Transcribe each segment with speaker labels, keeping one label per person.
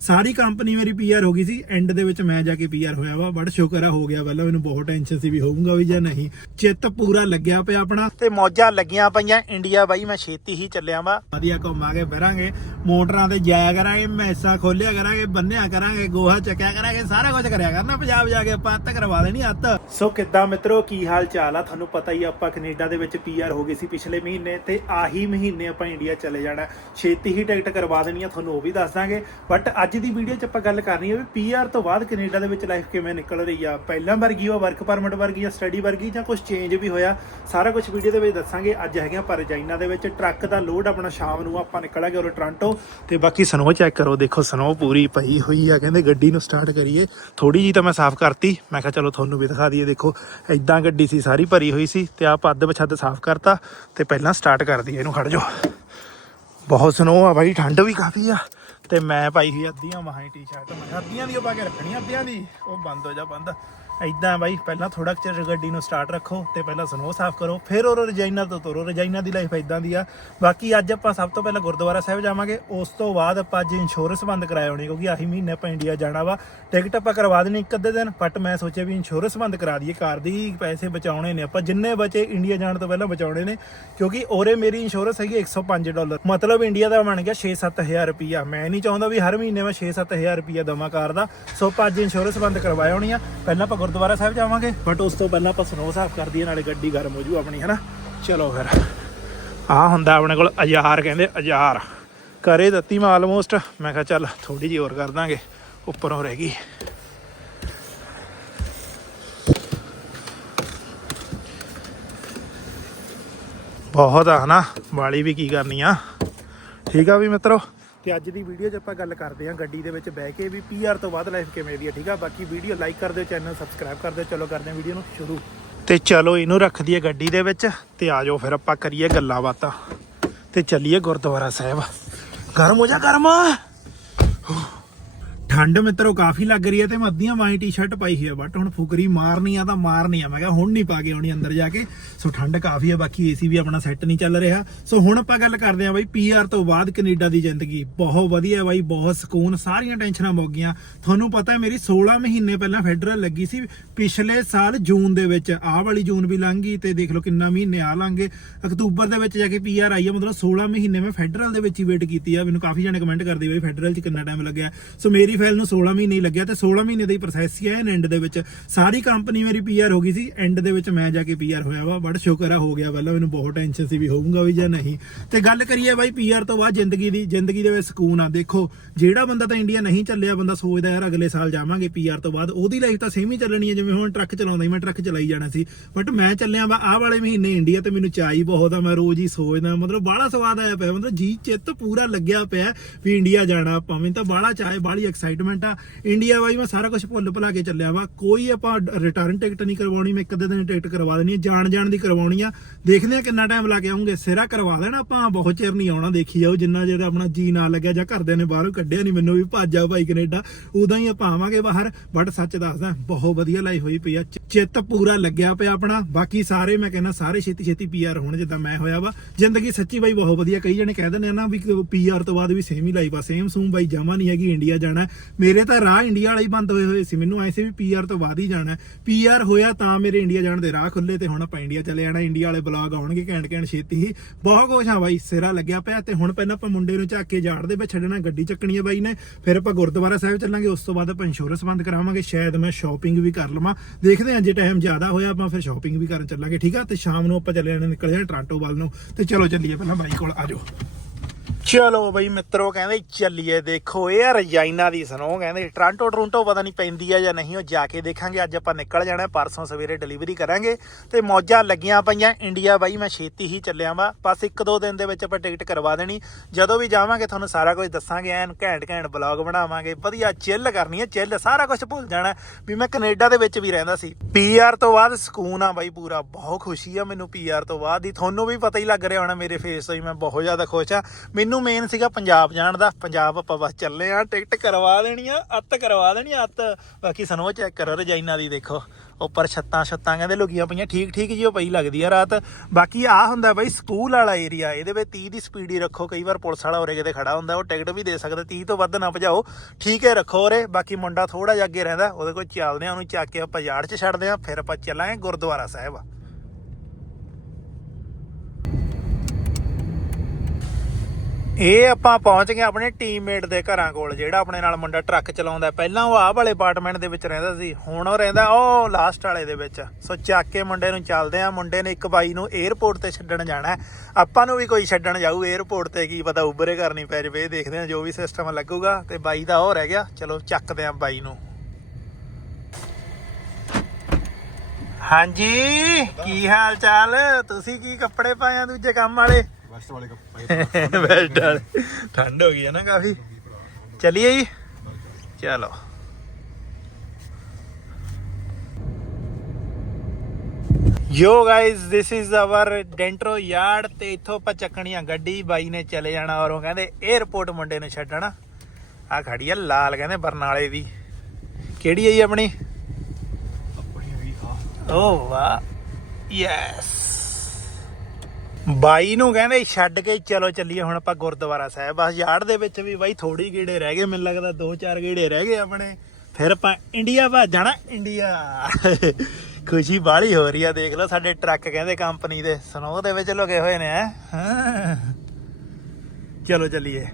Speaker 1: ਸਾਰੀ company ਮੇਰੀ PR ਹੋ ਗਈ ਸੀ। ਐਂਡ ਦੇ ਵਿੱਚ ਮੈਂ ਜਾ ਕੇ ਪੀਆਰ ਹੋਇਆ ਵਾ। ਬੜਾ ਸ਼ੁਕਰ ਆ ਹੋ ਗਿਆ ਪਹਿਲਾਂ ਮੈਨੂੰ ਬਹੁਤ ਟੈਨਸ਼ਨ ਸੀ ਵੀ ਹੋਊਗਾ ਵੀ ਜਾਂ ਨਹੀਂ। ਚਿੱਤ ਪੂਰਾ ਲੱਗਿਆ ਪਿਆ ਆਪਣਾ। ਤੇ ਮੌਜਾਂ ਲੱਗੀਆਂ ਪਈਆਂ ਇੰਡੀਆ ਬਾਈ ਮੈਂ ਛੇਤੀ ਹੀ ਚੱਲਿਆ ਵਾ। ਵਧੀਆ ਘੁੰਮਾਂਗੇ ਫਿਰਾਂਗੇ। ਮੋਟਰਾਂ ਤੇ ਜਾਇਆ ਕਰਾਂਗੇ ਮੈਸਾਂ ਖੋਲਿਆ ਕਰਾਂਗੇ ਬੰਨਿਆ ਕਰਾਂਗੇ ਗੋਹਾ ਚੱਕਿਆ ਕਰਾਂਗੇ ਸਾਰਾ ਕੁਝ ਕਰਿਆ ਕਰਨਾ। ਪੰਜਾਬ ਜਾ ਕੇ ਆਪਾਂ ਅੱਤ ਕਰਵਾ ਦੇਣੀ ਅੱਤ। ਸੋ ਕਿੱਦਾਂ ਮਿੱਤਰੋ ਕੀ ਹਾਲ ਚਾਲ ਆ? ਤੁਹਾਨੂੰ ਪਤਾ ਹੀ ਆਪਾਂ ਕੈਨੇਡਾ ਦੇ ਵਿੱਚ ਪੀਆਰ ਹੋ ਗਏ ਸੀ ਪਿਛਲੇ ਮਹੀਨੇ ਤੇ ਆਹੀ ਮਹੀਨੇ ਆਪਾਂ ਇੰਡੀਆ ਚਲੇ ਜਾਣਾ। ਛੇਤੀ ਹੀ ਟਿਕਟ ਕਰਵਾ ਦੇਣੀ ਆ ਤੁਹਾਨੂੰ ਉਹ ਵੀ ਦੱਸ ਦਾਂਗੇ। ਬਟ ਅੱਜ ਅੱਜ ਦੀ ਵੀਡੀਓ 'ਚ ਆਪਾਂ ਗੱਲ ਕਰਨੀ ਹੈ ਵੀ ਪੀਆਰ ਤੋਂ ਬਾਅਦ ਕੈਨੇਡਾ ਦੇ ਵਿੱਚ ਲਾਈਫ ਕਿਵੇਂ ਨਿਕਲ ਰਹੀ ਆ। ਪਹਿਲਾਂ ਵਰਗੀ ਆ ਵਰਕ ਪਰਮਿਟ ਵਰਗੀ ਆ ਸਟੱਡੀ ਵਰਗੀ ਜਾਂ ਕੁਝ ਚੇਂਜ ਵੀ ਹੋਇਆ, ਸਾਰਾ ਕੁਝ ਵੀਡੀਓ ਦੇ ਵਿੱਚ ਦੱਸਾਂਗੇ। ਅੱਜ ਹੈਗੇ ਪਰ ਰਜਾਈਨਾ ਦੇ ਵਿੱਚ ਟਰੱਕ ਦਾ ਲੋਡ ਆਪਣਾ ਸ਼ਾਮ ਨੂੰ ਆਪਾਂ ਨਿਕਲਾਂਗੇ ਔਰ ਟੋਰਾਂਟੋ ਤੇ ਬਾਕੀ ਸਨੋ ਚੈੱਕ ਕਰੋ। ਦੇਖੋ ਸਨੋ ਪੂਰੀ ਪਈ ਹੋਈ ਆ, ਕਹਿੰਦੇ ਗੱਡੀ ਨੂੰ ਸਟਾਰਟ ਕਰੀਏ। ਥੋੜੀ ਜੀ ਤਾਂ ਮੈਂ ਸਾਫ਼ ਕਰਤੀ। ਮੈਂ ਕਿਹਾ ਚਲੋ ਤੁਹਾਨੂੰ ਵੀ ਦਿਖਾ ਦਈਏ। ਦੇਖੋ ਐਦਾਂ ਗੱਡੀ ਸੀ, ਸਾਰੀ ਭਰੀ ਹੋਈ ਸੀ ਤੇ ਆਪ ਅੱਧ ਬਛੱਦ ਸਾਫ਼ ਕਰਤਾ ਤੇ ਪਹਿਲਾਂ ਸਟਾਰਟ ਕਰ ਦਈਏ। ਇਹਨੂੰ ਖੜ ਜਾਓ। ਬਹੁਤ ਸਨੋ ਆ ਬਾਈ, ਠੰਡ ਵੀ ਕਾਫੀ ਆ। ਤੇ ਮੈਂ ਪਾਈ ਹੋਈ ਅੱਧੀਆਂ ਮਹਾਂ ਟੀ-ਸ਼ਰਟ ਮੈਂ ਅੱਧੀਆਂ ਦੀ ਉਹ ਪਾ ਕੇ ਰੱਖਣੀ ਅੱਧੀਆਂ ਦੀ। ਉਹ ਬੰਦ ਹੋ ਜਾ, ਬੰਦ। ਐਦਾਂ ਬਾਈ, ਪਹਿਲਾਂ ਥੋੜਾ ਚਿਰ ਗੱਡੀ ਨੂੰ ਸਟਾਰਟ ਰੱਖੋ ਤੇ ਪਹਿਲਾਂ ਸਨੋ ਸਾਫ਼ ਕਰੋ, ਫਿਰ ਉਹ ਰਜਾਈਨਾ ਤੋਂ ਤੋਰੋ, ਰਜਾਈਨਾ ਦੀ ਲਾਈਫ ਐਦਾਂ ਦੀ ਆ। ਬਾਕੀ ਅੱਜ ਆਪਾਂ ਸਭ ਤੋਂ ਪਹਿਲਾਂ ਗੁਰਦੁਆਰਾ ਸਾਹਿਬ ਜਾਵਾਂਗੇ, ਉਸ ਤੋਂ ਬਾਅਦ ਆਪਾਂ ਅੱਜ ਇੰਸ਼ੋਰੈਂਸ ਬੰਦ ਕਰਾਇਆ ਹੋਣੀ, ਕਿਉਂਕਿ ਆਹੀ ਮਹੀਨੇ ਆਪਾਂ ਇੰਡੀਆ ਜਾਣਾ ਵਾ। ਟਿਕਟ ਆਪਾਂ ਕਰਵਾ ਦੇਣੀ ਇੱਕ ਅੱਧੇ ਦਿਨ ਬਟ ਮੈਂ ਸੋਚਿਆ ਵੀ ਇੰਸ਼ੋਰੈਂਸ ਬੰਦ ਕਰਾ ਦਈਏ ਕਾਰ ਦੀ ਪੈਸੇ ਬਚਾਉਣੇ ਨੇ, ਆਪਾਂ ਜਿੰਨੇ ਬਚੇ ਇੰਡੀਆ ਜਾਣ ਤੋਂ ਪਹਿਲਾਂ ਬਚਾਉਣੇ ਨੇ, ਕਿਉਂਕਿ ਔਰੇ ਮੇਰੀ ਇੰਸ਼ੋਰੈਂਸ ਹੈਗੀ 105 ਡਾਲਰ। ਮਤਲਬ ਇੰਡੀਆ ਦਾ ਬਣ ਗਿਆ 6-7000 ਰੁਪਈਆ। ਮੈਂ ਨਹੀਂ ਚਾਹੁੰਦਾ ਵੀ ਹਰ ਮਹੀਨੇ ਮੈਂ 6-7000 ਰੁਪਈਆ ਦਵਾਂ ਕਾਰ ਦਾ। ਸੋ ਆਪਾਂ ਅੱਜ ਇੰਸ਼ੋਰੈਂਸ ਬੰਦ ਕਰਵਾਇਆ ਹੋਣੀ ਆ। ਪਹਿਲਾਂ ਆਪਾਂ ਗੁਰਦੁਆਰਾ ਸਾਹਿਬ ਜਾਵਾਂਗੇ ਬਟ ਉਸ ਤੋਂ ਪਹਿਲਾਂ ਆਪਾਂ ਸਨੋ ਸਾਫ਼ ਕਰ ਦਈਏ, ਨਾਲੇ ਗੱਡੀ ਗਰਮ ਹੋ ਜੂ ਆਪਣੀ, ਹਨਾ? ਚਲੋ ਫਿਰ। ਆ ਹੁੰਦਾ ਆਪਣੇ ਕੋਲ ਅਜ਼ਾਰ, ਕਹਿੰਦੇ ਅਜ਼ਾਰ। ਕਰੇ ਦਿੱਤੀ ਮੈਂ ਆਲਮੋਸਟ ਮੈਂ ਕਿਹਾ ਚੱਲ ਥੋੜੀ ਜਿਹੀ ਹੋਰ ਕਰ ਦਾਂਗੇ, ਉੱਪਰੋਂ ਰਹਿ ਗਈ। ਬਹੁਤ ਆ, ਹਨਾ? ਵਾਲੀ ਵੀ ਕੀ ਕਰਨੀ ਆ? ਠੀਕ ਆ ਵੀ ਮਿੱਤਰੋ? ਤੇ ਅੱਜ ਦੀ ਵੀਡੀਓ 'ਚ ਆਪਾਂ ਗੱਲ ਕਰਦੇ ਹਾਂ ਗੱਡੀ ਦੇ ਵਿੱਚ ਬਹਿ ਕੇ ਵੀ ਪੀਆਰ ਤੋਂ ਬਾਅਦ ਲਾਈਫ ਕਿਵੇਂ ਦੀ ਹੈ ਠੀਕ ਆ? ਬਾਕੀ ਵੀਡੀਓ ਲਾਈਕ ਕਰ ਦਿਓ ਚੈਨਲ ਸਬਸਕ੍ਰਾਈਬ ਕਰ ਦਿਓ। ਚਲੋ ਕਰਦੇ ਹਾਂ ਵੀਡੀਓ ਨੂੰ ਸ਼ੁਰੂ। ਤੇ ਚਲੋ ਇਹਨੂੰ ਰੱਖ ਦਈਏ ਗੱਡੀ ਦੇ ਵਿੱਚ ਤੇ ਆ ਜਾਓ ਫਿਰ ਆਪਾਂ ਕਰੀਏ ਗੱਲਾਂ ਬਾਤਾਂ। ਤੇ ਚੱਲੀਏ ਗੁਰਦੁਆਰਾ ਸਾਹਿਬ। ਗਰਮ ਹੋ ਜਾ, ਗਰਮ! ਠੰਡ ਮਿੱਤਰੋ ਕਾਫੀ ਲੱਗ ਰਹੀ ਹੈ ਤੇ ਮੈਂ ਅੱਧੀਆਂ ਵਾਈ ਟੀ-ਸ਼ਰਟ ਪਾਈ ਹੋਈ ਹੈ ਬਟ ਹੁਣ ਫੁਕਰੀ ਮਾਰਨੀ ਆ ਤਾਂ ਮਾਰਨੀ ਆ। ਮੈਂ ਕਿਹਾ ਹੁਣ ਨਹੀਂ ਪਾ ਕੇ ਆਉਣੀ ਅੰਦਰ ਜਾ ਕੇ। ਸੋ ਠੰਡ ਕਾਫੀ ਹੈ ਬਾਕੀ ਏਸੀ ਵੀ ਆਪਣਾ ਸੈੱਟ ਨਹੀਂ ਚੱਲ ਰਿਹਾ। ਸੋ ਹੁਣ ਆਪਾਂ ਗੱਲ ਕਰਦੇ ਹਾਂ ਬਾਈ ਪੀਆਰ ਤੋਂ ਬਾਅਦ ਕੈਨੇਡਾ ਦੀ ਜ਼ਿੰਦਗੀ। ਬਹੁਤ ਵਧੀਆ ਬਾਈ, ਬਹੁਤ ਸਕੂਨ, ਸਾਰੀਆਂ ਟੈਨਸ਼ਨਾਂ ਮੁੱਕ ਗਈਆਂ। ਤੁਹਾਨੂੰ ਪਤਾ ਹੈ ਮੇਰੀ 16 ਮਹੀਨੇ ਪਹਿਲਾਂ ਫੈਡਰਲ ਲੱਗੀ ਸੀ, ਪਿਛਲੇ ਸਾਲ ਜੂਨ ਦੇ ਵਿੱਚ। ਆਹ ਵਾਲੀ ਜੂਨ ਵੀ ਲੰਘ ਗਈ ਤੇ ਦੇਖ ਲਓ ਕਿੰਨਾ ਮਹੀਨੇ ਆ ਲੰਘੇ ਅਕਤੂਬਰ ਦੇ ਵਿੱਚ ਜਾ ਕੇ ਪੀਆਰ ਆਈ ਹੈ ਮਤਲਬ 16 ਮਹੀਨੇ ਮੈਂ ਫੈਡਰਲ ਦੇ ਵਿੱਚ ਹੀ ਵੇਟ ਕੀਤੀ ਆ। ਮੈਨੂੰ ਕਾਫੀ ਜਣੇ ਕਮੈਂਟ ਕਰਦੇ ਬਈ ਫੈਡਰਲ 'ਚ ਕਿੰਨਾ ਟਾਈਮ ਲੱਗਿਆ। ਸੋ ਮੇਰੀ ਫਾਈਲ ਨੂੰ 16 ਮਹੀਨੇ ਹੀ ਲੱਗਿਆ ਤੇ 16 ਮਹੀਨੇ ਦਾ ਹੀ ਪ੍ਰੋਸੈਸ ਹੀ ਹੈ ਐਂਡ ਦੇ ਵਿੱਚ। ਸਾਰੀ ਕੰਪਨੀ ਮੇਰੀ ਪੀਆਰ ਹੋ ਗਈ ਸੀ ਐਂਡ ਦੇ ਵਿੱਚ ਮੈਂ ਜਾ ਕੇ ਪੀਆਰ ਹੋਇਆ ਵਾ। ਬੜਾ ਸ਼ੁਕਰ ਆ, ਹੋ ਗਿਆ ਪਹਿਲਾਂ ਮੈਨੂੰ ਬਹੁਤ ਟੈਨਸ਼ਨ ਸੀ ਵੀ ਹੋਊਗਾ ਵੀ ਜਾਂ ਨਹੀਂ। ਤੇ ਗੱਲ ਕਰੀਏ ਬਾਈ ਪੀਆਰ ਤੋਂ ਬਾਅਦ ਜ਼ਿੰਦਗੀ ਦੀ, ਜ਼ਿੰਦਗੀ ਦੇ ਵਿੱਚ ਸਕੂਨ ਆ। ਦੇਖੋ, ਜਿਹੜਾ ਬੰਦਾ ਤਾਂ ਇੰਡੀਆ ਨਹੀਂ ਚੱਲਿਆ, ਬੰਦਾ ਸੋਚਦਾ ਯਾਰ ਅਗਲੇ ਸਾਲ ਜਾਵਾਂਗੇ ਪੀਆਰ ਤੋਂ ਬਾਅਦ। ਉਹਦੀ ਲਾਈਫ ਤਾਂ ਸੇਮ ਹੀ ਚੱਲਣੀ ਹੈ, ਜਿਵੇਂ ਹੁਣ ਟਰੱਕ ਚਲਾਉਂਦਾ ਹੀ ਮੈਂ ਟਰੱਕ ਚਲਾਈ ਜਾਣਾ ਸੀ। ਬਟ ਮੈਂ ਚੱਲਿਆ ਵਾ, ਆਹ ਵਾਲੇ ਮਹੀਨੇ ਇੰਡੀਆ ਤੇ ਮੈਨੂੰ ਚਾਹੀ ਬਹੁਤ ਆ, ਮੈਂ ਰੋਜ਼ ਹੀ ਸੋਚਦਾ, ਮਤਲਬ ਬਾਹਲਾ ਸਵਾਦ ਆਇਆ ਪਿਆ, ਮਤਲਬ ਜੀ ਚਿੱਤ ਪੂਰਾ ਲੱਗਿਆ ਪਿਆ ਵੀ ਇੰਡੀਆ ਜਾਣਾ, ਭਾਵੇਂ ਤਾਂ ਬਾਹਲਾ ਚਾਹੇ ਬਾਹਲੀ ਐਕਸਾਈਟਮੈਂਟ ਆ। ਇੰਡੀਆ ਬਾਈ ਮੈਂ ਸਾਰਾ ਕੁਝ ਭੁੱਲ ਭੁਲਾ ਕੇ ਚੱਲਿਆ ਵਾ। ਕੋਈ ਆਪਾਂ ਰਿਟਰਨ ਟਿਕਟ ਨਹੀਂ ਕਰਵਾਉਣੀ, ਮੈਂ ਇੱਕ ਅੱਧੇ ਦਿਨ ਟਿਕਟ ਕਰਵਾ ਦੇਣੀ ਹੈ। ਜਾਣ ਜਾਣ ਦੀ ਕਰਵਾਉਣੀ ਆ। ਦੇਖਦੇ ਆ ਕਿੰਨਾ ਟਾਈਮ ਲਾ ਕੇ ਆਉਂਗੇ। ਸਿਰਾ ਕਰਵਾ ਦੇਣਾ ਆਪਾਂ, ਬਹੁਤ ਚਿਰ ਨਹੀਂ ਆਉਣਾ, ਦੇਖੀ ਜਾਓ। ਜਿੰਨਾ ਜਿਹੜਾ ਆਪਣਾ ਜੀ ਨਾ ਲੱਗਿਆ ਜਾਂ ਘਰਦਿਆਂ ਨੇ ਬਾਹਰੋਂ ਕੱਢਿਆ ਨਹੀਂ, ਮੈਨੂੰ ਵੀ ਭੱਜ ਭਾਈ ਕੈਨੇਡਾ, ਉਦਾਂ ਹੀ ਆਪਾਂ ਆਵਾਂਗੇ ਬਾਹਰ। ਬਟ ਸੱਚ ਦੱਸਦਾ, ਬਹੁਤ ਵਧੀਆ ਲਾਈ ਹੋਈ ਪਈ ਆ। ਚਿੱਤ ਪੂਰਾ ਲੱਗਿਆ ਪਿਆ ਆਪਣਾ। ਬਾਕੀ ਸਾਰੇ, ਮੈਂ ਕਹਿੰਦਾ ਸਾਰੇ ਛੇਤੀ ਛੇਤੀ ਪੀਆਰ ਹੋਣ, ਜਿੱਦਾਂ ਮੈਂ ਹੋਇਆ ਵਾ। ਜ਼ਿੰਦਗੀ ਸੱਚੀ ਬਾਈ ਬਹੁਤ ਵਧੀਆ। ਕਈ ਜਣੇ ਕਹਿ ਦਿੰਦੇ ਆ ਨਾ ਵੀ ਪੀਆਰ ਤੋਂ ਬਾਅਦ ਵੀ ਸੇਮ ਹੀ ਲਾਈਫ ਆ। ਸੇਮ ਸੂਮ ਬਾਈ, ਜਮਾ ਨਹੀਂ ਹੈਗੀ ਇੰਡੀਆ ਜਾਣਾ। ਮੇਰੇ ਤਾਂ ਰਾਹ ਇੰਡੀਆ ਵਾਲੇ ਹੀ ਬੰਦ ਹੋਏ ਹੋਏ ਸੀ। ਮੈਨੂੰ ਐਸੇ ਵੀ ਪੀਆਰ ਤੋਂ ਬਾਅਦ ਹੀ ਜਾਣਾ ਪੀਆਰ ਹੋਇਆ ਤਾਂ ਮੇਰੇ ਇੰਡੀਆ ਜਾਣ ਦੇ ਰਾਹ ਖੁੱਲੇ ਤੇ ਹੁਣ ਆਪਾਂ ਇੰਡੀਆ ਚਲੇ ਜਾਣਾ ਇੰਡੀਆ ਵਾਲੇ ਬਲੌਗ ਆਉਣਗੇ ਘੈਂਟ ਘੈਂਟ ਛੇਤੀ। ਹੀ ਬਹੁਤ ਕੁਛ ਆ ਬਾਈ, ਸਿਰਾ ਲੱਗਿਆ ਪਿਆ ਤੇ ਹੁਣ ਪਹਿਲਾਂ ਆਪਾਂ ਮੁੰਡੇ ਨੂੰ ਝਾਕ ਕੇ ਜਾੜ ਦੇ ਵਿੱਚ ਛੱਡਣਾ, ਗੱਡੀ ਚੱਕਣੀ ਹੈ ਬਾਈ ਨੇ। ਫਿਰ ਆਪਾਂ ਗੁਰਦੁਆਰਾ ਸਾਹਿਬ ਚੱਲਾਂਗੇ, ਉਸ ਤੋਂ ਬਾਅਦ ਆਪਾਂ ਇੰਸ਼ੋਰੈਂਸ ਬੰਦ ਕਰਾਵਾਂਗੇ। ਸ਼ਾਇਦ ਮੈਂ ਸ਼ਾਪਿੰਗ ਵੀ ਕਰ ਲਵਾਂ। ਦੇਖਦੇ ਹਾਂ, ਜੇ ਟਾਈਮ ਜ਼ਿਆਦਾ ਹੋਇਆ ਆਪਾਂ ਫਿਰ ਸ਼ਾਪਿੰਗ ਵੀ ਕਰਨ ਚੱਲਾਂਗੇ, ਠੀਕ ਆ? ਤੇ ਸ਼ਾਮ ਨੂੰ ਆਪਾਂ ਚੱਲੇ ਜਾਣਾ, ਨਿਕਲ ਜਾਣਾ ਟ੍ਰਾਂਟੋ ਵੱਲ ਨੂੰ। ਤੇ ਚਲੋ ਚੱਲੀਏ ਪਹਿਲਾਂ ਬਾਈ ਕੋਲ ਆਜੋ ਚਲੋ ਬਈ ਮਿੱਤਰੋ, ਕਹਿੰਦੇ ਚੱਲੀਏ ਦੇਖੋ, ਇਹ ਆ ਰਜਾਈਨਾ ਦੀ ਸੁਣੋ, ਕਹਿੰਦੇ ਟ੍ਰਾਂਟੋ ਟੋਰਾਂਟੋ ਪਤਾ ਨਹੀਂ ਪੈਂਦੀ ਆ ਜਾਂ ਨਹੀਂ, ਉਹ ਜਾ ਕੇ ਦੇਖਾਂਗੇ, ਅੱਜ ਆਪਾਂ ਨਿਕਲ ਜਾਣਾ, ਪਰਸੋਂ ਸਵੇਰੇ ਡਿਲੀਵਰੀ ਕਰਾਂਗੇ, ਤੇ ਮੌਜਾਂ ਲੱਗੀਆਂ ਪਈਆਂ ਇੰਡੀਆ ਬਾਈ, ਮੈਂ ਛੇਤੀ ਹੀ ਚੱਲਿਆ ਵਾਂ, ਬਸ ਇੱਕ ਦੋ ਦਿਨ ਦੇ ਵਿੱਚ ਆਪਾਂ ਟਿਕਟ ਕਰਵਾ ਦੇਣੀ, ਜਦੋਂ ਵੀ ਜਾਵਾਂਗੇ ਤੁਹਾਨੂੰ ਸਾਰਾ ਕੁਝ ਦੱਸਾਂਗੇ, ਐਨ ਘੈਂਟ ਘੈਂਟ ਬਲੌਗ ਬਣਾਵਾਂਗੇ, ਵਧੀਆ ਚਿੱਲ ਕਰਨੀ ਹੈ ਚਿੱਲ ਸਾਰਾ ਕੁਝ ਭੁੱਲ ਜਾਣਾ, ਵੀ ਮੈਂ ਕੈਨੇਡਾ ਦੇ ਵਿੱਚ ਵੀ ਰਹਿੰਦਾ ਸੀ। ਪੀਆਰ ਤੋਂ ਬਾਅਦ ਸਕੂਨ ਆ ਬਾਈ ਪੂਰਾ, ਬਹੁਤ ਖੁਸ਼ੀ ਆ ਮੈਨੂੰ ਪੀਆਰ ਤੋਂ ਬਾਅਦ ਦੀ ਤੁਹਾਨੂੰ ਵੀ ਪਤਾ ਹੀ ਲੱਗ ਰਿਹਾ ਹੋਣਾ ਮੇਰੇ ਫੇਸ ਤੋਂ ਹੀ, ਮੈਂ ਬਹੁਤ ਜ਼ਿਆਦਾ ਖੁਸ਼ ਆ, ਮੈਨੂੰ ਮੈਨੂੰ ਮੇਨ ਸੀਗਾ ਪੰਜਾਬ ਜਾਣ ਦਾ। ਪੰਜਾਬ ਆਪਾਂ ਬਸ ਚੱਲੇ ਆ ਟਿਕਟ ਕਰਵਾ ਦੇਣੀ ਆ, ਅੱਤ ਕਰਵਾ ਦੇਣੀ ਆ ਅੱਤ। ਬਾਕੀ ਸਨੋ ਚੈੱਕ ਕਰੋ ਰਜਾਈਨਾ ਦੀ ਦੇਖੋ। ਉੱਪਰ ਛੱਤਾਂ ਛੱਤਾਂ ਕਹਿੰਦੇ ਲੁਕੀਆਂ ਪਈਆਂ, ਠੀਕ ਠੀਕ ਜੀ ਉਹ ਪਈ ਲੱਗਦੀ ਆ ਰਾਤ। ਬਾਕੀ ਆ ਹੁੰਦਾ ਬਈ ਸਕੂਲ ਵਾਲਾ ਏਰੀਆ ਇਹਦੇ ਵਿੱਚ 30 ਦੀ ਸਪੀਡ ਹੀ ਰੱਖੋ। ਕਈ ਵਾਰ ਪੁਲਿਸ ਵਾਲਾ ਉਰੇ ਕਿਤੇ ਖੜਾ ਹੁੰਦਾ, ਉਹ ਟਿਕਟ ਵੀ ਦੇ ਸਕਦਾ 30 ਤੋਂ ਵੱਧ ਨਾ ਭਜਾਓ। ਠੀਕ ਹੈ, ਰੱਖੋ ਉਰੇ। ਬਾਕੀ ਮੁੰਡਾ ਥੋੜਾ ਜਿਹਾ ਅੱਗੇ ਰਹਿੰਦਾ, ਉਹਦੇ ਕੋਲ ਚੱਲਦੇ ਆ, ਉਹਨੂੰ ਚੱਕ ਕੇ ਆਪਾਂ ਯਾਰਡ 'ਚ ਛੱਡਦੇ ਆ, ਫਿਰ ਆਪਾਂ ਚੱਲਾਂਗੇ ਗੁਰਦੁਆਰਾ ਸਾਹਿਬ। ਇਹ ਆਪਾਂ ਪਹੁੰਚ ਗਏ ਆਪਣੇ ਟੀਮਮੇਟ ਦੇ ਘਰਾਂ ਕੋਲ, ਜਿਹੜਾ ਆਪਣੇ ਨਾਲ ਮੁੰਡਾ ਟਰੱਕ ਚਲਾਉਂਦਾ। ਪਹਿਲਾਂ ਉਹ ਆਹ ਵਾਲੇ ਅਪਾਰਟਮੈਂਟ ਦੇ ਵਿੱਚ ਰਹਿੰਦਾ ਸੀ, ਹੁਣ ਉਹ ਰਹਿੰਦਾ ਉਹ ਲਾਸਟ ਵਾਲੇ ਦੇ ਵਿੱਚ। ਸੋ ਚੱਕ ਕੇ ਮੁੰਡੇ ਨੂੰ ਚੱਲਦੇ ਆ ਮੁੰਡੇ ਨੇ ਇੱਕ ਬਾਈ ਨੂੰ 에ਅਰਪੋਰਟ ਤੇ ਛੱਡਣ ਜਾਣਾ ਆਪਾਂ ਨੂੰ ਵੀ ਕੋਈ ਛੱਡਣ ਜਾਊ 에ਅਰਪੋਰਟ ਤੇ, ਕੀ ਪਤਾ ਉਬਰੇ ਕਰਨੀ ਪੈ ਜਾਵੇ, ਇਹ ਦੇਖਦੇ ਆ ਜੋ ਵੀ ਸਿਸਟਮ ਲੱਗੂਗਾ। ਤੇ ਬਾਈ ਦਾ ਉਹ ਰਹਿ ਗਿਆ, ਚਲੋ ਚੱਕਦੇ ਆ ਬਾਈ ਨੂੰ। ਹਾਂਜੀ, ਕੀ ਹਾਲ ਚਾਲ? ਤੁਸੀਂ ਕੀ ਕੱਪੜੇ ਪਾਏ ਆ ਦੂਜੇ ਕੰਮ ਵਾਲੇ?
Speaker 2: ਵੈਸਟ ਵਾਲੇ ਕੱਪੜੇ
Speaker 1: ਵਾਲੇ। ਠੰਡ ਹੋ ਗਈ ਹੈ ਨਾ ਕਾਫੀ। ਚਲਿਏ ਜੀ। ਚਲੋ। Yo guys this is our Dentro yard ਤੇ ਇੱਥੋਂ ਆਪਾਂ ਚੱਕਣੀਆਂ ਗੱਡੀ। ਬਾਈ ਨੇ ਚਲੇ ਜਾਣਾ ਔਰ ਉਹ ਕਹਿੰਦੇ 에어ਪੋਰਟ ਮੁੰਡੇ ਨੂੰ ਛੱਡਣਾ। ਆ ਖੜੀ ਆ ਲਾਲ ਕਹਿੰਦੇ ਬਰਨਾਲੇ ਦੀ। ਕਿਹੜੀ ਹੈ ਜੀ ਆਪਣੀ?
Speaker 2: ਆਪਣੀ ਵੀ ਆ।
Speaker 1: ਓ ਵਾਹ। ਯੈਸ ਬਾਈ ਨੂੰ ਕਹਿੰਦੇ ਛੱਡ ਕੇ ਚਲੋ ਚੱਲੀਏ, ਹੁਣ ਆਪਾਂ ਗੁਰਦੁਆਰਾ ਸਾਹਿਬ। ਬਸ ਯਾਰਡ ਦੇ ਵਿੱਚ ਵੀ ਬਾਈ ਥੋੜੀ ਗੇੜੇ ਰਹਿ ਗਏ, ਮੈਨੂੰ ਲੱਗਦਾ ਦੋ ਚਾਰ ਗੇੜੇ ਰਹਿ ਗਏ ਆਪਣੇ। ਫਿਰ ਆਪਾਂ ਇੰਡੀਆ ਵਾ ਜਾਣਾ, ਇੰਡੀਆ। ਖੁਸ਼ੀ ਬਾਹਲੀ ਹੋ ਰਹੀ ਆ, ਦੇਖ ਲਓ ਸਾਡੇ ਟਰੱਕ ਕਹਿੰਦੇ ਕੰਪਨੀ ਦੇ, ਸਨੋ ਦੇ ਵਿੱਚ ਲੁਕੇ ਹੋਏ ਨੇ, ਹੈਂ। ਚਲੋ ਚੱਲੀਏ।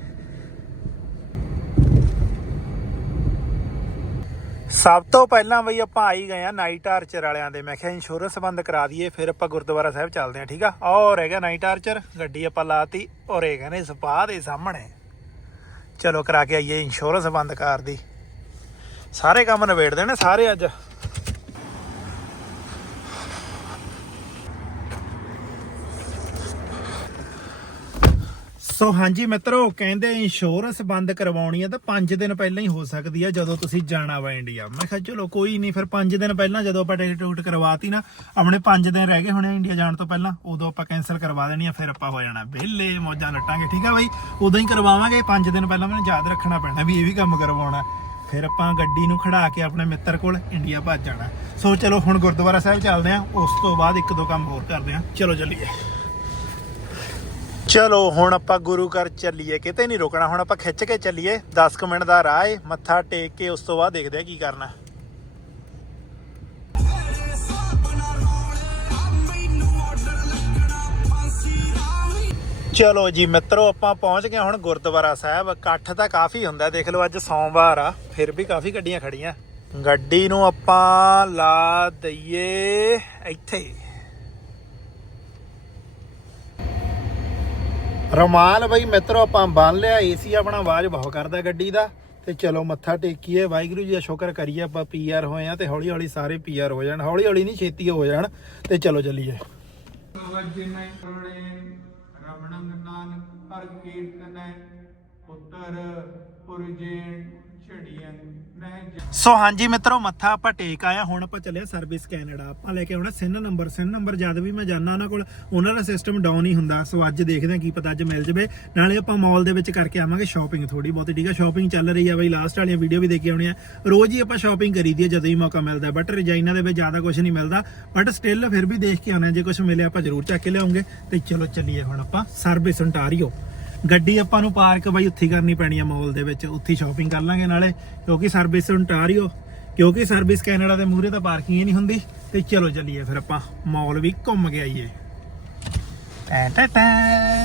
Speaker 1: ਸਭ ਤੋਂ ਪਹਿਲਾਂ ਬਈ ਆਪਾਂ ਆਈ ਗਏ ਆ ਨਾਈਟ ਆਰਚਰ ਵਾਲਿਆਂ ਦੇ। ਮੈਂ ਕਿਹਾ ਇੰਸ਼ੋਰੈਂਸ ਬੰਦ ਕਰਾ ਦਈਏ, ਫਿਰ ਆਪਾਂ ਗੁਰਦੁਆਰਾ ਸਾਹਿਬ ਚੱਲਦੇ ਆ ਠੀਕ ਆ? ਔਰ ਹੈਗਾ ਨਾਈਟ ਆਰਚਰ, ਗੱਡੀ ਆਪਾਂ ਲਾਤੀ ਔਰ ਇਹ ਕਹਿੰਦੇ ਸਪਾ ਦੇ ਸਾਹਮਣੇ। ਚਲੋ ਕਰਾ ਕੇ ਆਈਏ ਇੰਸ਼ੋਰੈਂਸ ਬੰਦ ਕਰ ਦੀ। ਸਾਰੇ ਕੰਮ ਨਿਬੇੜਦੇ ਨੇ, ਸਾਰੇ ਅੱਜ। ਸੋ ਹਾਂਜੀ ਮਿੱਤਰੋ, ਕਹਿੰਦੇ ਇੰਸ਼ੋਰੈਂਸ ਬੰਦ ਕਰਵਾਉਣੀ ਹੈ ਤਾਂ 5 ਦਿਨ ਪਹਿਲਾਂ ਹੀ ਹੋ ਸਕਦੀ ਆ ਜਦੋਂ ਤੁਸੀਂ ਜਾਣਾ ਵਾ ਇੰਡੀਆ ਮੈਂ ਕਿਹਾ, ਚਲੋ ਕੋਈ ਨਹੀਂ, ਫਿਰ 5 ਦਿਨ ਪਹਿਲਾਂ ਜਦੋਂ ਆਪਾਂ ਟਿਕਟ ਟੂਟ ਕਰਵਾਤੀ ਨਾ, ਆਪਣੇ 5 ਦਿਨ ਰਹਿ ਗਏ ਹੋਣੇ ਇੰਡੀਆ ਜਾਣ ਤੋਂ ਪਹਿਲਾਂ, ਉਦੋਂ ਆਪਾਂ ਕੈਨਸਲ ਕਰਵਾ ਦੇਣੀ ਆ, ਫਿਰ ਆਪਾਂ ਹੋ ਜਾਣਾ। ਵਿਹਲੇ ਮੌਜਾਂ ਲਟਾਂਗੇ ਠੀਕ ਆ ਬਾਈ? ਉਦੋਂ ਹੀ ਕਰਵਾਵਾਂਗੇ 5 ਦਿਨ ਪਹਿਲਾਂ ਮੈਨੂੰ ਯਾਦ ਰੱਖਣਾ ਪੈਣਾ ਵੀ ਇਹ ਵੀ ਕੰਮ ਕਰਵਾਉਣਾ। ਫਿਰ ਆਪਾਂ ਗੱਡੀ ਨੂੰ ਖੜਾ ਕੇ ਆਪਣੇ ਮਿੱਤਰ ਕੋਲ ਇੰਡੀਆ ਭੱਜ ਜਾਣਾ। ਸੋ ਚਲੋ, ਹੁਣ ਗੁਰਦੁਆਰਾ ਸਾਹਿਬ ਚੱਲਦੇ ਆਂ, ਉਸ ਤੋਂ ਬਾਅਦ ਇੱਕ ਦੋ ਕੰਮ ਹੋਰ ਕਰਦੇ ਆਂ। ਚਲੋ, ਚੱਲੀਏ। ਚਲੋ, ਹੁਣ ਆਪਾਂ ਗੁਰੂ ਘਰ ਚੱਲੀਏ, ਕਿਤੇ ਨਹੀਂ ਰੁਕਣਾ। ਹੁਣ ਆਪਾਂ ਖਿੱਚ ਕੇ ਚੱਲੀਏ। 10 ਕੁ ਮਿੰਟ ਦਾ ਰਾਹ ਏ, ਮੱਥਾ ਟੇਕ ਕੇ ਉਸ ਤੋਂ ਬਾਅਦ ਦੇਖਦੇ ਆ ਕੀ ਕਰਨਾ। ਚਲੋ ਜੀ, ਮਿੱਤਰੋ, ਆਪਾਂ ਪਹੁੰਚ ਗਏ ਹੁਣ ਗੁਰਦੁਆਰਾ ਸਾਹਿਬ। ਇਕੱਠ ਤਾਂ ਕਾਫੀ ਹੁੰਦਾ, ਦੇਖ ਲਓ ਅੱਜ ਸੋਮਵਾਰ ਆ, ਫਿਰ ਵੀ ਕਾਫੀ ਗੱਡੀਆਂ ਖੜੀਆਂ। ਗੱਡੀ ਨੂੰ ਆਪਾਂ ਲਾ ਦਈਏ ਇੱਥੇ। ਰਮਾਲ ਬਈ, ਮਿੱਤਰੋ, ਆਪਾਂ ਬੰਨ ਲਿਆ, ਏਸੀ ਆਪਣਾ ਆਵਾਜ਼ ਬਹੁਤ ਕਰਦਾ ਗੱਡੀ ਦਾ। ਤੇ ਚਲੋ, ਮੱਥਾ ਟੇਕੀਏ, ਵਾਹਿਗੁਰੂ ਜੀ ਦਾ ਸ਼ੁਕਰ ਕਰੀਏ, ਆਪਾਂ ਪੀਆਰ ਹੋਏ ਆ ਤੇ ਹੌਲੀ ਹੌਲੀ ਸਾਰੇ ਪੀਆਰ ਹੋ ਜਾਣ। ਹੌਲੀ ਹੌਲੀ ਨਹੀਂ, ਛੇਤੀ ਹੋ ਜਾਣ ਤੇ ਚਲੋ ਚੱਲੀਏ।
Speaker 3: ਰਮਣੰ ਨਾਨਕ ਹਰ ਕੀਰਤਨੈ, ਪੁੱਤਰ ਪੁਰਜੇਣ।
Speaker 1: ਸੋ ਹਾਂਜੀ ਮਿੱਤਰੋ, ਮੱਥਾ ਆਪਾਂ ਟੇਕ ਆਇਆ, ਹੁਣ ਆਪਾਂ ਚੱਲੇ ਸਰਵਿਸ ਕੈਨੇਡਾ। ਆਪਾਂ ਲੈ ਕੇ ਆਉਣਾ ਸਿਨ ਨੰਬਰ ਸਿਨ ਨੰਬਰ ਜਦ ਵੀ ਮੈਂ ਜਾਣਾ ਉਹਨਾਂ ਕੋਲ, ਉਹਨਾਂ ਦਾ ਸਿਸਟਮ ਡਾਊਨ ਹੀ ਹੁੰਦਾ। ਸੋ ਅੱਜ ਦੇਖਦੇ ਹਾਂ ਕੀ ਪਤਾ ਅੱਜ ਮਿਲ ਜਵੇ। ਨਾਲੇ ਆਪਾਂ ਮਾਲ ਦੇ ਵਿੱਚ ਕਰਕੇ ਆਵਾਂਗੇ ਸ਼ਾਪਿੰਗ ਥੋੜੀ ਬਹੁਤੀ, ਠੀਕ ਆ? ਸ਼ਾਪਿੰਗ ਚੱਲ ਰਹੀ ਆ ਬਈ ਲਾਸਟ ਵਾਲੀਆਂ ਵੀਡੀਓ ਵੀ ਦੇਖੀ ਆਉਣੀ ਆ ਰੋਜ਼ ਹੀ ਆਪਾਂ ਸ਼ਾਪਿੰਗ ਕਰੀਦੀ ਆ, ਜਦੋਂ ਹੀ ਮੌਕਾ ਮਿਲਦਾ। ਬਟ ਰਜਾਈਨਾ ਦੇ ਵਿੱਚ ਜ਼ਿਆਦਾ ਕੁਝ ਨਹੀਂ ਮਿਲਦਾ। ਬਟ ਸਟਿਲ ਫਿਰ ਵੀ ਦੇਖ ਕੇ ਆਉਣਾ ਜੇ ਕੁਝ ਮਿਲਿਆ ਆਪਾਂ ਜ਼ਰੂਰ ਚੱਕ ਕੇ ਲਿਆਉਂਗੇ। ਤੇ ਚਲੋ ਚੱਲੀਏ ਹੁਣ ਆਪਾਂ ਸਰਵਿਸ ਓਨਟਾਰੀਓ ਗੱਡੀ ਆਪਾਂ ਨੂੰ ਪਾਰਕ ਬਾਈ ਉੱਥੇ ਕਰਨੀ ਪੈਣੀ ਆ ਮਾਲ ਦੇ ਵਿੱਚ, ਉੱਥੇ ਸ਼ਾਪਿੰਗ ਕਰ ਲਾਂਗੇ ਨਾਲੇ, ਕਿਉਂਕਿ ਸਰਵਿਸ ontario ਕਿਉਂਕਿ ਸਰਵਿਸ ਕੈਨੇਡਾ ਦੇ ਮੂਹਰੇ ਤਾਂ ਪਾਰਕਿੰਗ ਹੀ ਨਹੀਂ ਹੁੰਦੀ। ਤੇ ਚਲੋ ਚੱਲੀਏ ਫਿਰ ਆਪਾਂ ਮਾਲ ਵੀ ਘੁੰਮ ਕੇ ਆਈਏ। ਟੈਂ ਟੈਂ ਟੈਂ।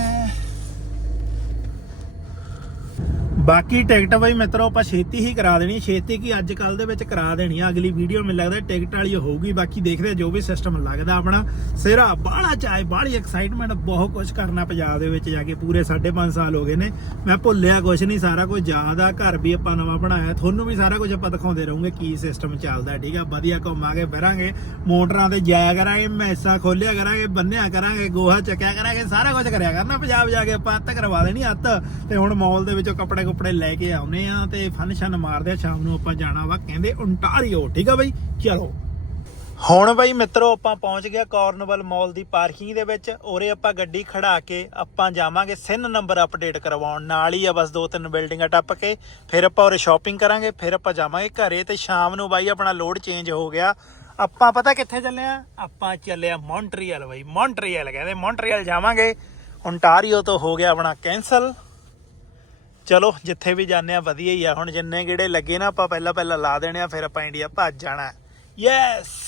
Speaker 1: ਬਾਕੀ ਟਿਕਟ ਬਈ ਮਿੱਤਰੋ, ਆਪਾਂ ਛੇਤੀ ਹੀ ਕਰਾ ਦੇਣੀ, ਛੇਤੀ ਕੀ ਅੱਜ ਕੱਲ ਦੇ ਵਿੱਚ ਕਰਾ ਦੇਣੀ ਆ, ਅਗਲੀ ਵੀਡੀਓ ਮੈਨੂੰ ਲੱਗਦਾ ਟਿਕਟ ਵਾਲੀ ਹੋਊਗੀ, ਬਾਕੀ ਦੇਖਦੇ ਜੋ ਵੀ ਸਿਸਟਮ ਲੱਗਦਾ ਆਪਣਾ। ਸਿਰਾ ਬਾਹਲਾ ਚਾਏ ਬਾਹਲੀ ਐਕਸਾਈਟਮੈਂਟ ਬਹੁਤ ਕੁਝ ਕਰਨਾ ਪੰਜਾਬ ਦੇ ਵਿੱਚ ਜਾ ਕੇ, ਪੂਰੇ 5.5 ਸਾਲ ਹੋ ਗਏ ਨੇ। ਮੈਂ ਭੁੱਲਿਆ ਕੁਝ ਨਹੀਂ, ਸਾਰਾ ਕੁਝ ਯਾਦ ਆ, ਘਰ ਵੀ ਆਪਾਂ ਨਵਾਂ ਬਣਾਇਆ, ਤੁਹਾਨੂੰ ਵੀ ਸਾਰਾ ਕੁਝ ਆਪਾਂ ਦਿਖਾਉਂਦੇ ਰਹੂਗੇ ਕੀ ਸਿਸਟਮ ਚੱਲਦਾ, ਠੀਕ ਆ? ਵਧੀਆ ਘੁੰਮਾਂਗੇ, ਫਿਰਾਂਗੇ, ਮੋਟਰਾਂ ਤੇ ਜਾਇਆ ਕਰਾਂਗੇ, ਮੈਸਾਂ ਖੋਲਿਆ ਕਰਾਂਗੇ, ਬੰਨਿਆ ਕਰਾਂਗੇ, ਗੋਹਾ ਚੱਕਿਆ ਕਰਾਂਗੇ, ਸਾਰਾ ਕੁਝ ਕਰਿਆ ਕਰਨਾ, ਪੰਜਾਬ ਜਾ ਕੇ ਆਪਾਂ ਅੱਤ ਕਰਵਾ ਦੇਣੀ, ਅੱਤ। ਤੇ ਹੁਣ ਮਾਲ ਦੇ ਵਿੱਚੋਂ ਕੱਪੜੇ ਕੁਪੜੇ ਲੈ ਕੇ ਆਉਨੇ ਆ ਤੇ ਫਨ ਮਾਰਦੇ ਆ, ਸ਼ਾਮ ਨੂੰ ਆਪਾਂ ਜਾਣਾ ਵਾ, ਕਹਿੰਦੇ ontario ਠੀਕ ਆ ਬਈ? ਚਲੋ। ਹੁਣ ਬਈ ਮਿੱਤਰੋ, ਆਪਾਂ ਪਹੁੰਚ ਗਿਆ ਕਾਰਨਵਲ ਮਾਲ ਦੀ ਪਾਰਕਿੰਗ ਦੇ ਵਿੱਚ। ਉਰੇ ਆਪਾਂ ਗੱਡੀ ਖੜਾ ਕੇ ਆਪਾਂ ਜਾਵਾਂਗੇ ਸਿਨ ਨੰਬਰ ਅਪਡੇਟ ਕਰਵਾਉਣ। ਨਾਲ ਹੀ ਆ ਬਸ ਦੋ ਤਿੰਨ ਬਿਲਡਿੰਗਾਂ ਟੱਪ ਕੇ। ਫਿਰ ਆਪਾਂ ਉਰੇ ਸ਼ਾਪਿੰਗ ਕਰਾਂਗੇ, ਫਿਰ ਆਪਾਂ ਜਾਵਾਂਗੇ ਘਰੇ ਤੇ ਸ਼ਾਮ ਨੂੰ ਬਾਈ ਆਪਣਾ ਲੋਡ ਚੇਂਜ ਹੋ ਗਿਆ। ਆਪਾਂ ਪਤਾ ਕਿੱਥੇ ਚੱਲੇ ਆ? ਆਪਾਂ ਚੱਲੇ ਆ ਮੌਂਟਰੀਅਲ ਬਾਈ। ਮੌਂਟਰੀਅਲ ਕਹਿੰਦੇ ਮੌਂਟਰੀਅਲ ਜਾਵਾਂਗੇ। ਓਨਟਾਰੀਓ ਤੋਂ ਹੋ ਗਿਆ ਆਪਣਾ ਕੈਨਸਲ ਚਲੋ, ਜਿੱਥੇ ਵੀ ਜਾਂਦੇ ਆ, ਵਧੀਆ ਹੀ ਆ। ਹੁਣ ਜਿੰਨੇ ਗੇੜੇ ਲੱਗੇ ਨਾ, ਆਪਾਂ ਪਹਿਲਾਂ ਪਹਿਲਾਂ ਲਾ ਦੇਣੇ ਆ, ਫਿਰ ਆਪਾਂ ਇੰਡੀਆ ਭੱਜ ਜਾਣਾ। ਯੈਸ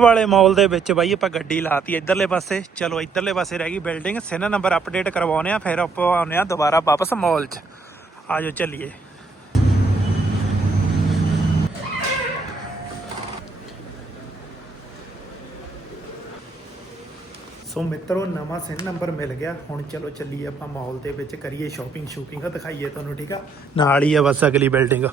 Speaker 1: ਵਾਲੇ ਮਾਲ ਦੇ ਵਿੱਚ ਬਾਈ, ਆਪਾਂ ਗੱਡੀ ਲਾਤੀ ਇਧਰਲੇ ਪਾਸੇ। ਚਲੋ, ਇਧਰਲੇ ਪਾਸੇ ਰਹਿ ਗਈ ਬਿਲਡਿੰਗ ਸਿਨ ਨੰਬਰ ਅਪਡੇਟ ਕਰਵਾਉਨੇ ਆ, ਫਿਰ ਆਪਾਂ ਆਉਨੇ ਆ ਦੁਬਾਰਾ ਵਾਪਸ ਮਾਲ 'ਚ। ਆਜੋ ਚੱਲੀਏ। ਸੋ ਮਿੱਤਰੋ, ਨਵਾਂ ਸਿਨ ਨੰਬਰ ਮਿਲ ਗਿਆ। ਹੁਣ ਚਲੋ ਚੱਲੀਏ ਆਪਾਂ ਮਾਲ ਦੇ ਵਿੱਚ ਕਰੀਏ ਸ਼ਾਪਿੰਗ ਸ਼ੂਪਿੰਗ ਦਿਖਾਈਏ ਤੁਹਾਨੂੰ, ਠੀਕ ਆ? ਨਾਲ ਹੀ ਆ ਬਸ ਅਗਲੀ ਬਿਲਡਿੰਗ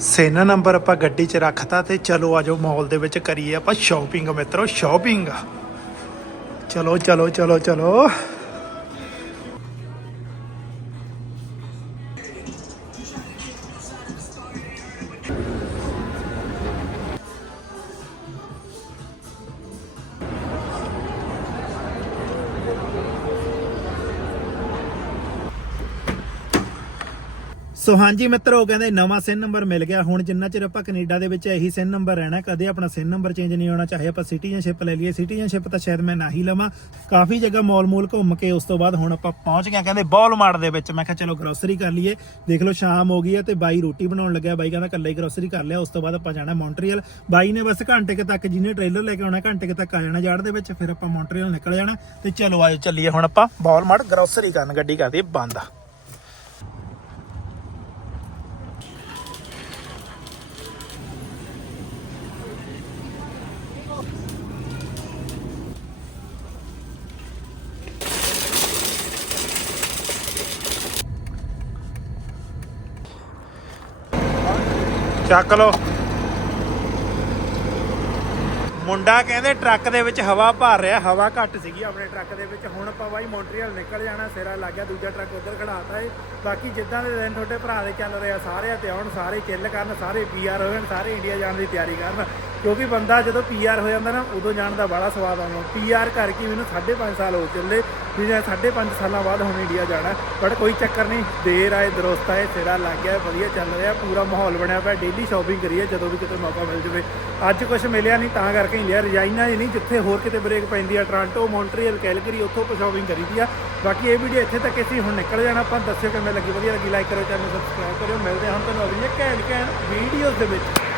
Speaker 1: ਸੇਨਾ ਨੰਬਰ ਆਪਾਂ ਗੱਡੀ 'ਚ ਰੱਖਤਾ ਤੇ ਚਲੋ ਆਜੋ ਮਾਲ ਦੇ ਵਿੱਚ ਕਰੀਏ ਆਪਾਂ ਸ਼ਾਪਿੰਗ ਮਿੱਤਰੋ ਸ਼ਾਪਿੰਗ ਚਲੋ ਚਲੋ ਚਲੋ ਚਲੋ। ਸੋ ਹਾਂਜੀ ਮਿੱਤਰੋ ਕਹਿੰਦੇ ਨਵਾਂ ਸਿਨ ਨੰਬਰ ਮਿਲ ਗਿਆ। ਹੁਣ ਜਿੰਨਾ ਚਿਰ ਆਪਾਂ ਕੈਨੇਡਾ ਦੇ ਵਿੱਚ ਇਹੀ ਸਿਨ ਨੰਬਰ ਰਹਿਣਾ, ਕਦੇ ਆਪਣਾ ਸਿਨ ਨੰਬਰ ਚੇਂਜ ਨਹੀਂ ਹੋਣਾ, ਚਾਹੇ ਆਪਾਂ ਸਿਟੀਜ਼ਨਸ਼ਿਪ ਲੈ ਲਈਏ। ਸਿਟੀਜ਼ਨਸ਼ਿਪ ਤਾਂ ਸ਼ਾਇਦ ਮੈਂ ਨਾ ਹੀ ਲਵਾਂ। ਕਾਫੀ ਜਗ੍ਹਾ ਮੌਲ ਮੂਲ ਘੁੰਮ ਕੇ ਉਸ ਤੋਂ ਬਾਅਦ ਹੁਣ ਆਪਾਂ ਪਹੁੰਚ ਗਏ ਕਹਿੰਦੇ ਬੌਲਮਾਰਟ ਦੇ ਵਿੱਚ। ਮੈਂ ਕਿਹਾ ਚਲੋ ਗਰੋਸਰੀ ਕਰ ਲਈਏ। ਦੇਖ ਲਓ ਸ਼ਾਮ ਹੋ ਗਈ ਹੈ ਤੇ ਬਾਈ ਰੋਟੀ ਬਣਾਉਣ ਲੱਗਿਆ। ਬਾਈ ਕਹਿੰਦਾ ਇਕੱਲੇ ਹੀ ਗਰੋਸਰੀ ਕਰ ਲਿਆ। ਉਸ ਤੋਂ ਬਾਅਦ ਆਪਾਂ ਜਾਣਾ ਮੌਂਟਰੀਅਲ ਬਾਈ ਨੇ ਬਸ ਘੰਟੇ ਕੁ ਤੱਕ ਜਿਹਨੇ ਟ੍ਰੇਲਰ ਲੈ ਕੇ ਆਉਣਾ, ਘੰਟੇ ਕੁ ਤੱਕ ਆ ਜਾਣਾ ਜਾੜ ਦੇ ਵਿੱਚ। ਫਿਰ ਆਪਾਂ ਮੌਂਟਰੀਅਲ ਨਿਕਲ ਜਾਣਾ। ਤੇ ਚਲੋ ਆਜੋ, ਚੱਲੀਏ ਹੁਣ ਆਪਾਂ ਬੌਲਮਾਰਟ ਗਰੋਸਰੀ ਕਰਨ। ਗੱਡੀ ਕਰਦੀ ਬੰਦ ਚੱਕ ਲਓ। ਮੁੰਡਾ ਕਹਿੰਦੇ ਟਰੱਕ ਦੇ ਵਿੱਚ ਹਵਾ ਭਰ ਰਿਹਾ, ਹਵਾ ਘੱਟ ਸੀਗੀ ਆਪਣੇ ਟਰੱਕ ਦੇ ਵਿੱਚ। ਹੁਣ ਆਪਾਂ ਬਾਈ ਮੌਂਟਰੀਅਲ ਨਿਕਲ ਜਾਣਾ, ਸਿਰਾ ਲੱਗ ਗਿਆ, ਦੂਜਾ ਟਰੱਕ ਉੱਧਰ ਖੜਾਤਾ ਏ। ਬਾਕੀ ਜਿੱਦਾਂ ਦੇ ਦਿਨ ਤੁਹਾਡੇ ਭਰਾ ਦੇ ਚੱਲ ਰਹੇ ਆ ਸਾਰੇ ਤੇ ਆਉਣ, ਸਾਰੇ ਚਿੱਲ ਕਰਨ, ਸਾਰੇ ਪੀਆਰ ਹੋਣ, ਸਾਰੇ ਇੰਡੀਆ ਜਾਣ ਦੀ ਤਿਆਰੀ ਕਰਨ। ਕਿਉਂਕਿ ਬੰਦਾ ਜਦੋਂ ਪੀਆਰ ਹੋ ਜਾਂਦਾ ਨਾ, ਉਦੋਂ ਜਾਣ ਦਾ ਬੜਾ ਸਵਾਦ ਆਉਂਦਾ। ਪੀਆਰ ਕਰਕੇ ਮੈਨੂੰ 5.5 ਸਾਲ ਹੋ ਚੱਲੇ, ਵੀ ਮੈਂ 5.5 ਸਾਲਾਂ ਬਾਅਦ ਹੁਣ ਇੰਡੀਆ ਜਾਣਾ। ਬਟ ਕੋਈ ਚੱਕਰ ਨਹੀਂ, ਦੇਰ ਆਏ, ਦਰੁਸਤ ਆਏ ਸਿਰਾ ਲੱਗ ਗਿਆ, ਵਧੀਆ ਚੱਲ ਰਿਹਾ, ਪੂਰਾ ਮਾਹੌਲ ਬਣਿਆ ਪਿਆ ਡੇਲੀ ਸ਼ਾਪਿੰਗ ਕਰੀਏ, ਜਦੋਂ ਵੀ ਕਿਤੇ ਮੌਕਾ ਮਿਲ ਜਾਵੇ। ਅੱਜ ਕੁਝ ਮਿਲਿਆ ਨਹੀਂ, ਤਾਂ ਕਰਕੇ ਹੀ ਲਿਆ। ਰਜਾਈਨਾ ਹੀ ਨਹੀਂ, ਜਿੱਥੇ ਹੋਰ ਕਿਤੇ ਬ੍ਰੇਕ ਪੈਂਦੀ ਆ ਟ੍ਰਾਂਟੋ ਮੌਂਟਰੀਅਲ ਕੈਲਗਰੀ ਉੱਥੋਂ ਆਪਾਂ ਸ਼ਾਪਿੰਗ ਕਰੀਦੀ ਆ। ਬਾਕੀ ਇਹ ਵੀਡੀਓ ਇੱਥੇ ਤੱਕ ਅਸੀਂ ਹੁਣ ਨਿਕਲ ਜਾਣਾ, ਆਪਾਂ ਦੱਸਿਓ ਕਿਵੇਂ ਲੱਗੀ, ਵਧੀਆ ਲੱਗੀ ਲਾਈਕ ਕਰੋ ਚੈਨਲ ਸਬਸਕ੍ਰਾਈਬ ਕਰਿਓ। ਮਿਲਦੇ ਹਾਂ ਹੁਣ ਤੁਹਾਨੂੰ ਅਗਲੀ ਘੈਂਟ ਘੈਂਟ ਵੀਡੀਓਜ਼ ਦੇ ਵਿੱਚ।